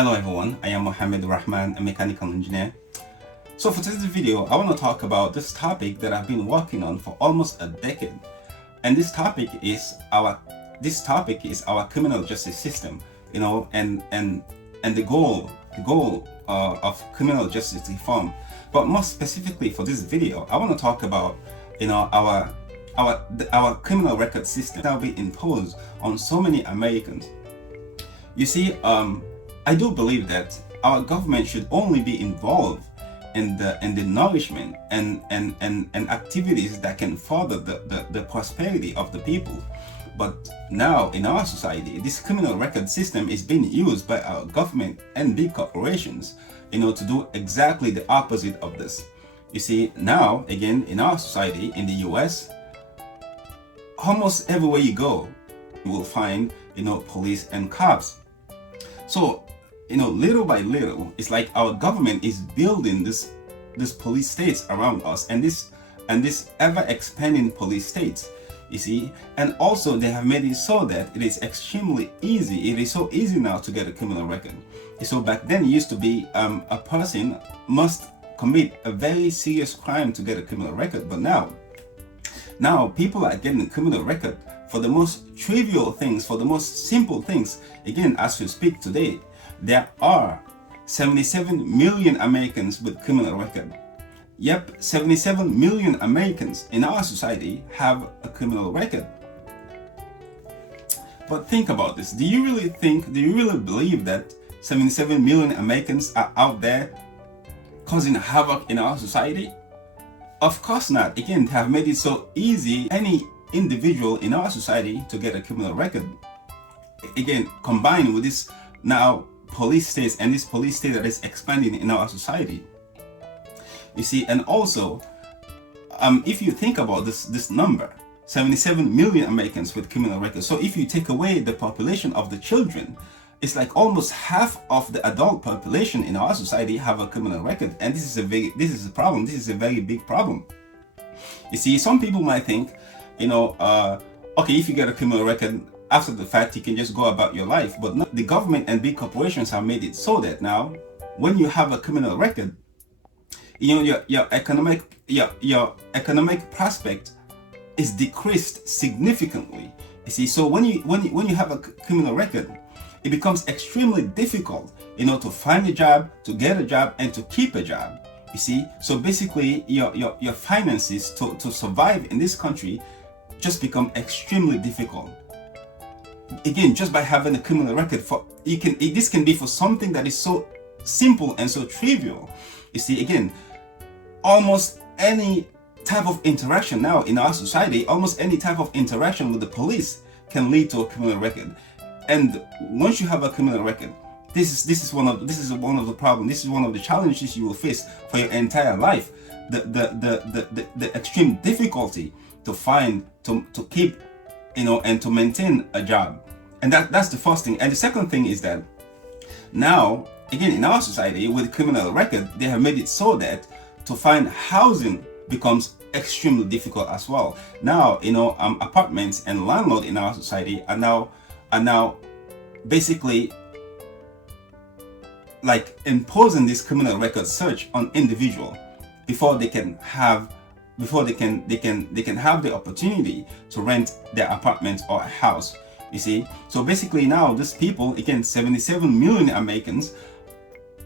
Hello everyone, I am Mohammed Rahman, a mechanical engineer. So for today's video, I want to talk about this topic that I've been working on for almost a decade. And this topic is our criminal justice system, and the goal of criminal justice reform. But more specifically for this video, I want to talk about our criminal record system that will be imposed on so many Americans. You see, I do believe that our government should only be involved in the nourishment and activities that can further the prosperity of the people. But now in our society, this criminal record system is being used by our government and big corporations, to do exactly the opposite of this. You see, now again in our society, in the U.S., almost everywhere you go, you will find police and cops. So little by little, it's like our government is building this police states around us, and this ever expanding police states, you see. And also they have made it so that it is extremely easy. It is so easy now to get a criminal record. So back then it used to be a person must commit a very serious crime to get a criminal record, but now people are getting a criminal record for the most trivial things, for the most simple things. Again, as we speak today, there are 77 million Americans with criminal record. Yep, 77 million Americans in our society have a criminal record. But think about this. Do you really believe that 77 million Americans are out there causing havoc in our society? Of course not. Again, they have made it so easy, any individual in our society, to get a criminal record. Again, combined with this now police states, and this police state that is expanding in our society. You see, and also, if you think about this number, 77 million Americans with criminal records. So if you take away the population of the children, it's like almost half of the adult population in our society have a criminal record, and this is a problem. This is a very big problem. You see, some people might think, okay, if you get a criminal record, after the fact, you can just go about your life. But no, the government and big corporations have made it so that now, when you have a criminal record, your economic prospect is decreased significantly. You see, so when you have a criminal record, it becomes extremely difficult, to find a job, to get a job, and to keep a job. You see, so basically, your finances to survive in this country just become extremely difficult. Again, just by having a criminal record, this can be for something that is so simple and so trivial. You see, again, almost any type of interaction now in our society, almost any type of interaction with the police can lead to a criminal record. And once you have a criminal record, this is one of the problems. This is one of the challenges you will face for your entire life. The extreme difficulty to find, to keep, and to maintain a job. And that's the first thing. And the second thing is that now, again, in our society with criminal record, they have made it so that to find housing becomes extremely difficult as well. Now, apartments and landlords in our society are now basically like imposing this criminal record search on individual before they can have the opportunity to rent their apartment or a house. You see, so basically now these people, again, 77 million Americans,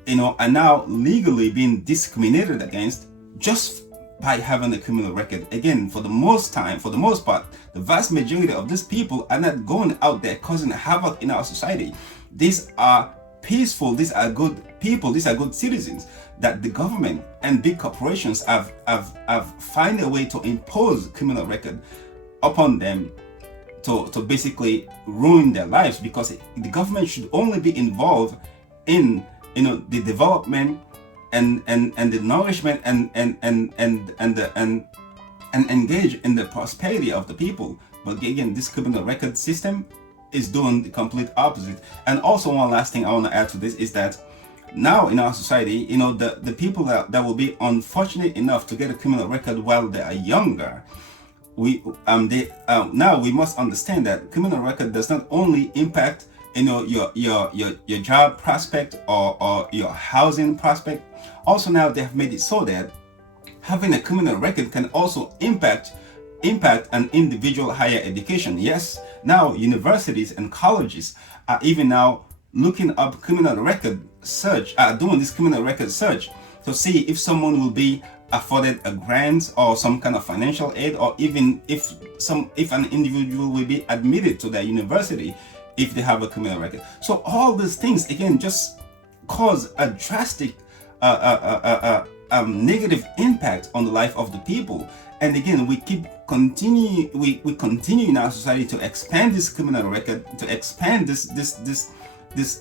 are now legally being discriminated against just by having a criminal record. Again, for the most part, the vast majority of these people are not going out there causing havoc in our society. These are peaceful, these are good people, these are good citizens that the government and big corporations have find a way to impose criminal record upon them to basically ruin their lives, because the government should only be involved in the development and the nourishment and engage in the prosperity of the people. But again, this criminal record system is doing the complete opposite. And also, one last thing I want to add to this is that now in our society, the people that will be unfortunate enough to get a criminal record while they are younger, now we must understand that criminal record does not only impact your job prospect, or your housing prospect. Also now they have made it so that having a criminal record can also impact an individual higher education. Yes, now universities and colleges are even now looking up criminal record search, doing this criminal record search to see if someone will be afforded a grant or some kind of financial aid, or even if an individual will be admitted to their university if they have a criminal record. So all these things again just cause a drastic negative impact on the life of the people. And again, we continue in our society to expand this criminal record, to expand this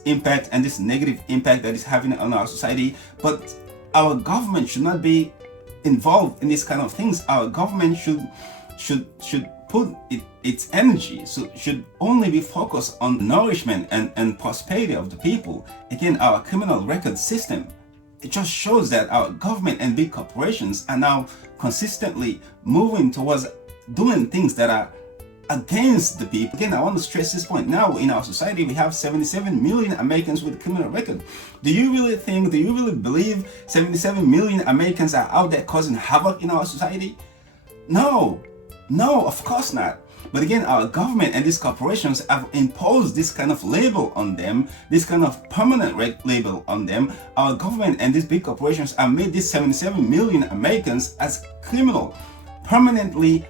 impact and this negative impact that is having on our society. But our government should not be involved in these kind of things. Our government should put its energy, so should only be focused on nourishment and prosperity of the people. Again, our criminal record system, it just shows that our government and big corporations are now consistently moving towards doing things that are against the people. Again, I want to stress this point. Now in our society, we have 77 million Americans with a criminal record. Do you really believe 77 million Americans are out there causing havoc in our society? No, of course not. But again, our government and these corporations have imposed this kind of label on them, this kind of permanent label on them. Our government and these big corporations have made these 77 million Americans as criminal, permanently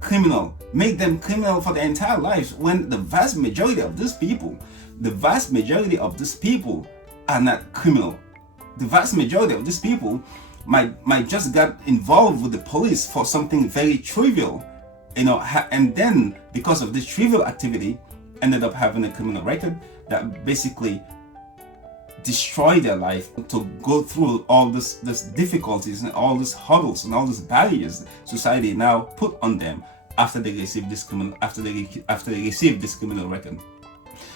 criminal, make them criminal for their entire lives, when the vast majority of these people are not criminal. The vast majority of these people might just got involved with the police for something very trivial, and then because of this trivial activity ended up having a criminal record that basically destroy their life, to go through all this difficulties and all these hurdles and all these barriers society now put on them after they receive this criminal record.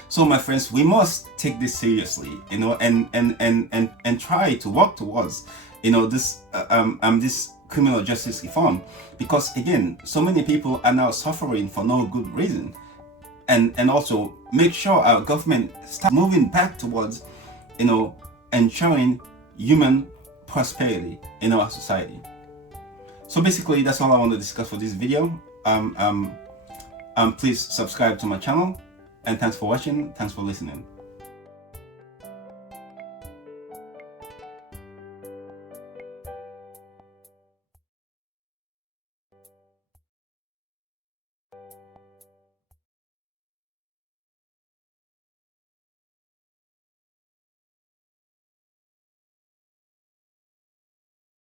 So my friends, we must take this seriously, and try to work towards this criminal justice reform, because again, so many people are now suffering for no good reason. And also make sure our government start moving back towards ensuring human prosperity in our society. So basically, that's all I want to discuss for this video. Please subscribe to my channel, and thanks for watching. Thanks for listening.